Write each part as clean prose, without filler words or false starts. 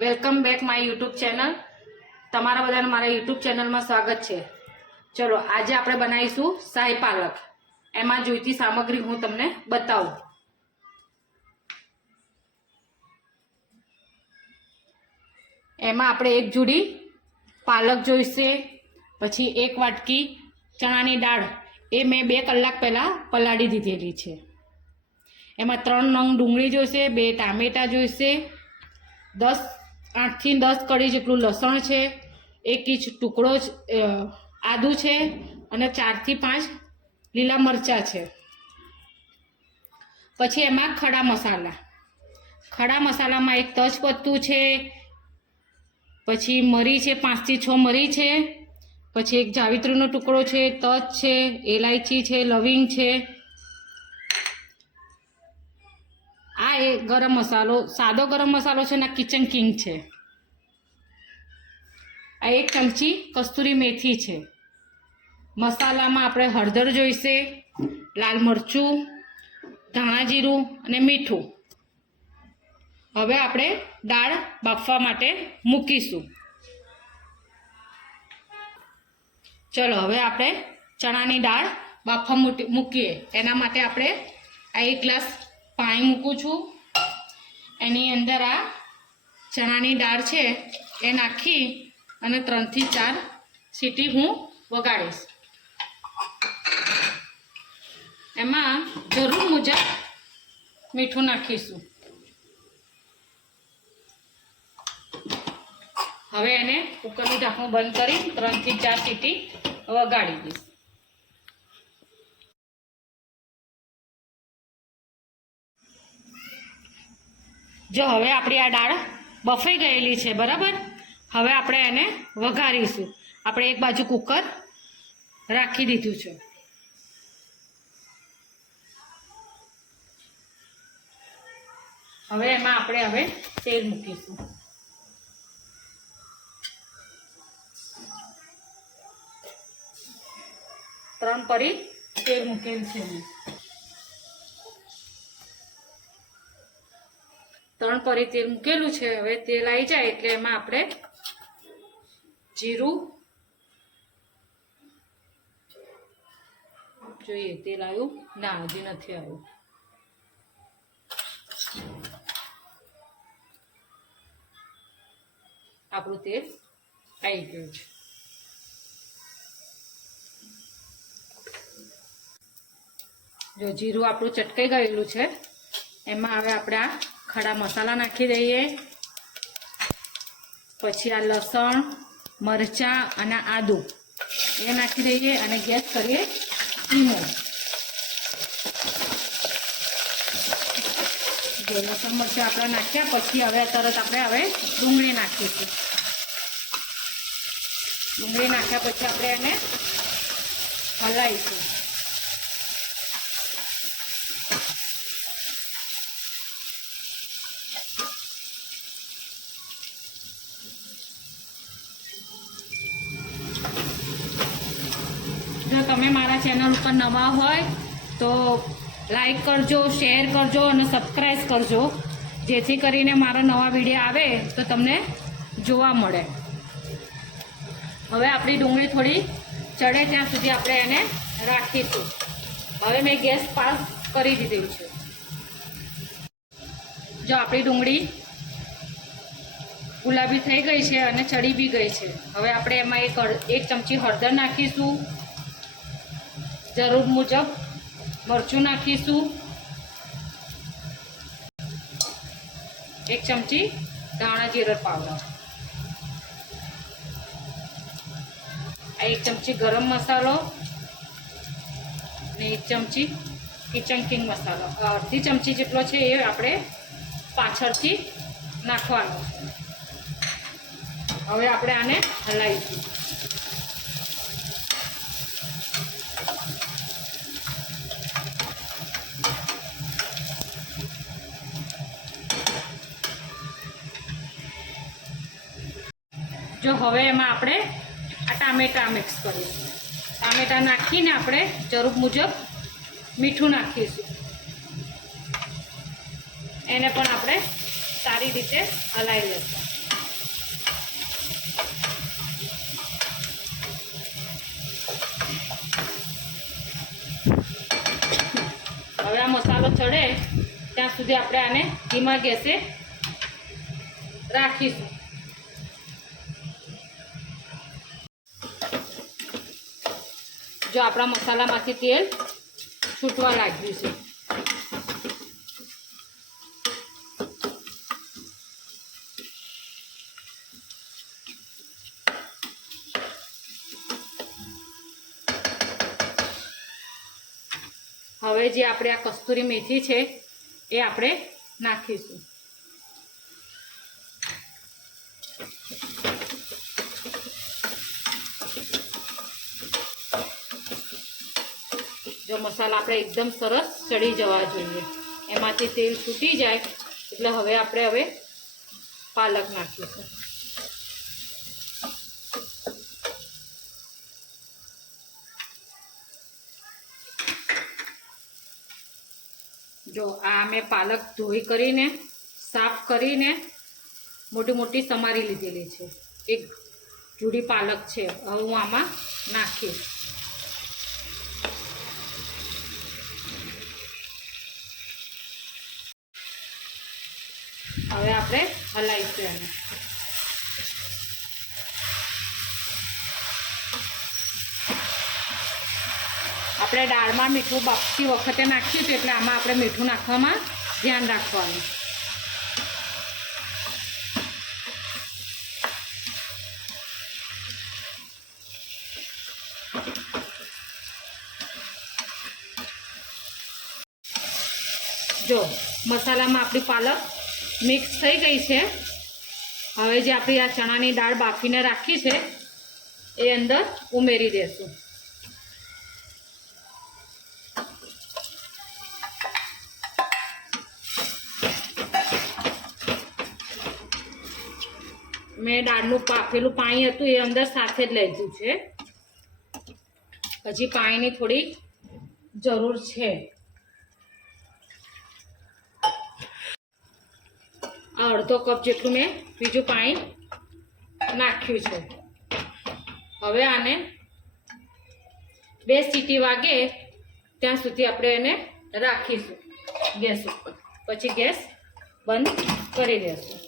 Welcome back my YouTube channel. તમારા બધાને મારા યુટ્યુબ ચેનલમાં સ્વાગત છે। ચલો આજે આપણે બનાવીશું શાહી પાલક। એમાં જોઈતી સામગ્રી હું તમને બતાવું। એમાં આપણે એક જોડી પાલક જોઈશે, પછી એક વાટકી ચણાની દાળ, એ મેં 2 કલાક પહેલાં પલાળી દીધેલી છે। એમાં 3 નંગ ડુંગળી જોઈશે, 2 ટામેટા જોઈશે, 8 થી 10 કળી જેટલું લસણ છે, 1 ઇંચ ટુકડો આદુ છે અને 4 થી 5 લીલા મરચાં છે। પછી એમાં ખડા મસાલામાં એક તજપત્તું છે, પછી મરી છે 5 થી 6 મરી છે, પછી એક જાવિત્રીનો ટુકડો છે, તજ છે, એલાયચી છે, લવિંગ છે। આ એક ગરમ મસાલો, સાદો ગરમ મસાલો છે ને કિચન કિંગ છે। આ 1 ચમચી કસ્તુરી મેથી છે। મસાલામાં આપણે હળદર જોઈશે, લાલ મરચું, ધાણા જીરું અને મીઠું। હવે આપણે દાળ બાફવા માટે મૂકીશું। ચલો હવે આપણે ચણાની દાળ બાફવા મૂકીએ। એના માટે આપણે આ 1 ગ્લાસ પાણી મૂકું છું। એની અંદર આ ચણાની દાળ છે એ નાખી અને 3 થી 4 સીટી હું વગાડીશ। એમાં જરૂર મુજબ મીઠું નાખીશું। હવે એને કુકરનું ઢાંકણું બંધ કરી 3 થી 4 સીટી વગાડી દઈશ। જો હવે આપણી આ દાળ બફાઈ ગયેલી છે, બરાબર। હવે આપણે એને વઘારીશું। આપણે એક બાજુ કુકર રાખી દીધું છે। હવે એમાં આપણે તેલ મૂકીશું। ત્રણ પરી તેલ મૂકેલ છે। 3 પરી તેલ મૂકેલું છે। હવે તેલ આવી જાય એટલે એમાં આપણે જીરું જોઈએ। તેલ આવ્યું? ના, હજી નથી આવ્યું। આપણું તેલ આવી ગયું છે। જો જીરું આપણું ચટકાઈ ગયેલું છે, એમાં હવે આપણે આ ખડા મસાલા નાખી દઈએ। પછી આ લસણ, મરચાં અને આદુ એ નાખી દઈએ અને ગેસ કરીએ ધીમો। જો લસણ મરચાં આપણા નાખ્યા પછી હવે તરત આપણે ડુંગળી નાખીશું। ડુંગળી નાખ્યા પછી આપણે એને હલાવીશું। જો તમે મારા ચેનલ ઉપર નવા હોય તો લાઈક કરજો, શેર કરજો અને સબસ્ક્રાઈબ કરજો, જેથી કરીને મારા નવા વિડીયો આવે તો તમને જોવા મળે। હવે આપણી ડુંગળી થોડી ચડે ત્યાં સુધી આપણે એને રાખીશું। હવે મેં ગેસ પાસ કરી દીધેલું છે। જો આપણી ડુંગળી ગુલાબી થઈ ગઈ છે અને ચડી બી ગઈ છે। હવે આપણે એમાં 1 ચમચી હળદર નાખીશું, જરૂર મુજબ મરચું નાખીશું, 1 ચમચી ધાણા જીરું પાવડર, 1 ચમચી ગરમ મસાલો અને 1 ચમચી કિચન કિંગ મસાલો, અડધી ચમચી જેટલો છે એ આપણે પાછળથી નાખવાનો છે। હવે આપણે આને હલાવીશું। જો હવે એમાં આપણે આ ટામેટા મિક્સ કરીશું। ટામેટા નાખીને આપણે જરૂર મુજબ મીઠું નાખીશું। એને પણ આપણે સારી રીતે હલાવી લઈશું। ચડે ત્યાં સુધી આપણે આને ધીમા ગેસે રાખીશું. જો આપણા મસાલામાંથી તેલ છૂટવા લાગ્યું છે. હવે જે આપણે આ કસ્તુરી મેથી છે એ આપણે નાખીશું. જો મસાલા આપણે એકદમ સરસ ચડી જવા જોઈએ, એમાંથી તેલ છૂટી જાય એટલે હવે આપણે પાલક નાખીશું. જો આ મેં પાલક ધોઈ કરીને સાફ કરીને મોટી મોટી સમારી લીધેલી છે. એક જુડી પાલક છે. હવે હું આમાં નાખીશ. હવે આપણે હલાવીશું એને. આપણે દાળમાં મીઠું બાફતી વખતે નાખ્યું હતું એટલે આમાં આપણે મીઠું નાખવામાં ધ્યાન રાખવાનું. જો મસાલામાં આપણી પાલક મિક્સ થઈ ગઈ છે. હવે જે આપણી આ ચણાની દાળ બાફીને રાખી છે એ અંદર ઉમેરી દેશું. મેં દાળનું બાફેલું પાણી હતું એ અંદર સાથે જ લઈ લીધું છે. હજી પાણીની થોડી જરૂર છે. અડધો કપ જેટલું મેં બીજું પાણી નાખ્યું છે. હવે આને 2 સીટી વાગે ત્યાં સુધી આપણે એને રાખીશું ગેસ ઉપર. પછી ગેસ બંધ કરી દઈશું.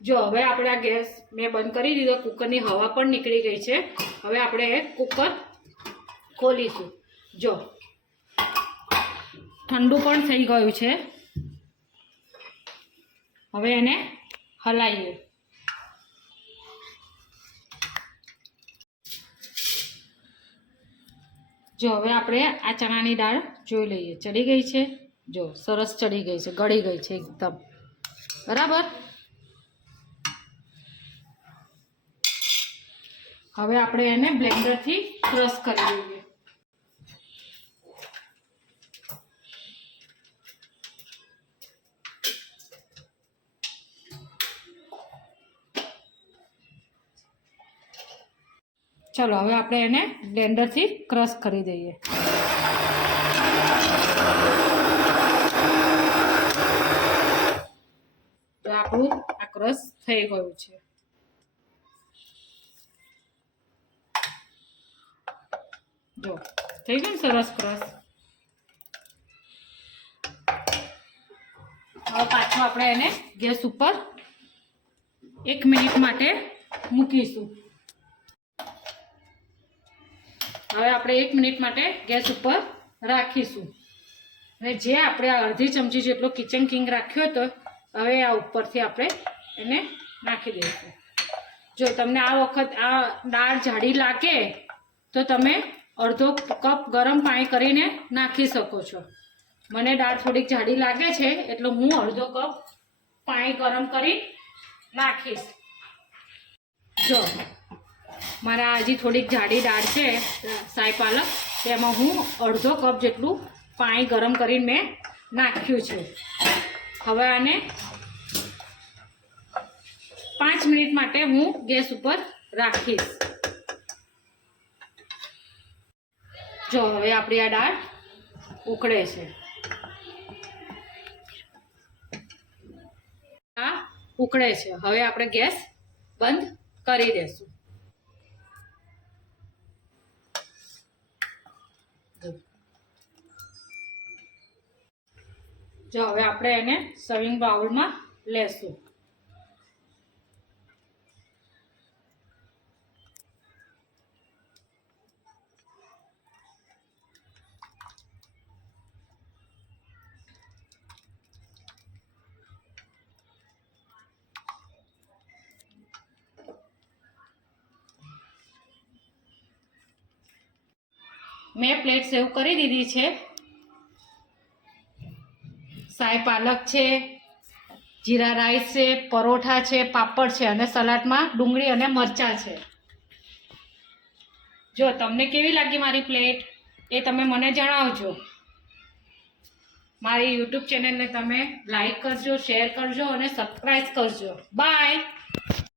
જો હવે આપણે આ ગેસ મેં બંધ કરી દીધો. કુકરની હવા પણ નીકળી ગઈ છે. હવે આપણે કુકર ખોલીશું. જો ઠંડુ પણ થઈ ગયું છે. હવે એને હલાવીએ. જો હવે આપણે આ ચણાની દાળ જોઈ લઈએ. ચડી ગઈ છે. જો સરસ ચડી ગઈ છે, ગળી ગઈ છે એકદમ બરાબર. હવે આપણે એને બ્લેન્ડરથી ક્રશ કરી દઈએ. ચલો હવે આપણે એને બ્લેન્ડરથી ક્રશ કરી દઈએ. તો આપણું આ ક્રશ થઈ ગયું છે. જો થઈ ગયું સરસ ક્રશ. હવે પાછું આપણે એને ગેસ ઉપર 1 મિનિટ માટે મૂકીશું. હવે આપણે 1 મિનિટ માટે ગેસ ઉપર રાખીશું. અને જે આપણે અડધી ચમચી જેટલો કિચન કિંગ રાખ્યો હતો હવે આ ઉપરથી આપણે એને નાખી દઈશું. જો તમને આ વખત આ દાળ જાડી લાગે તો તમે અડધો કપ ગરમ પાણી કરીને નાખી શકો છો. મને દાળ થોડીક જાડી લાગે છે એટલે હું અડધો કપ પાણી ગરમ કરી નાખીશ. જો મારા હજી થોડીક જાડી દાળ છે સાઈ પાલક, તેમાં હું અડધો કપ જેટલું પાણી ગરમ કરીને મેં નાખ્યું છે. હવે આને 5 મિનિટ માટે હું ગેસ ઉપર રાખીશ. જો હવે આપણી આ દાળ ઉકળે છે. આ ઉકળે છે. હવે આપણે ગેસ બંધ કરી દેશું. જો હવે આપણે એને સર્વિંગ બાઉલમાં લેશું. મેં પ્લેટ સેવ કરી દીધી છે. સાઈ પાલક છે, જીરા રાઈસ છે, પરોઠા છે, પાપડ છે અને સલાડમાં ડુંગળી અને મરચાં છે. જો તમને કેવી લાગી મારી પ્લેટ એ તમે મને જણાવજો. મારી યુટ્યુબ ચેનલને તમે લાઈક કરજો, શેર કરજો અને સબસ્ક્રાઈબ કરજો. બાય.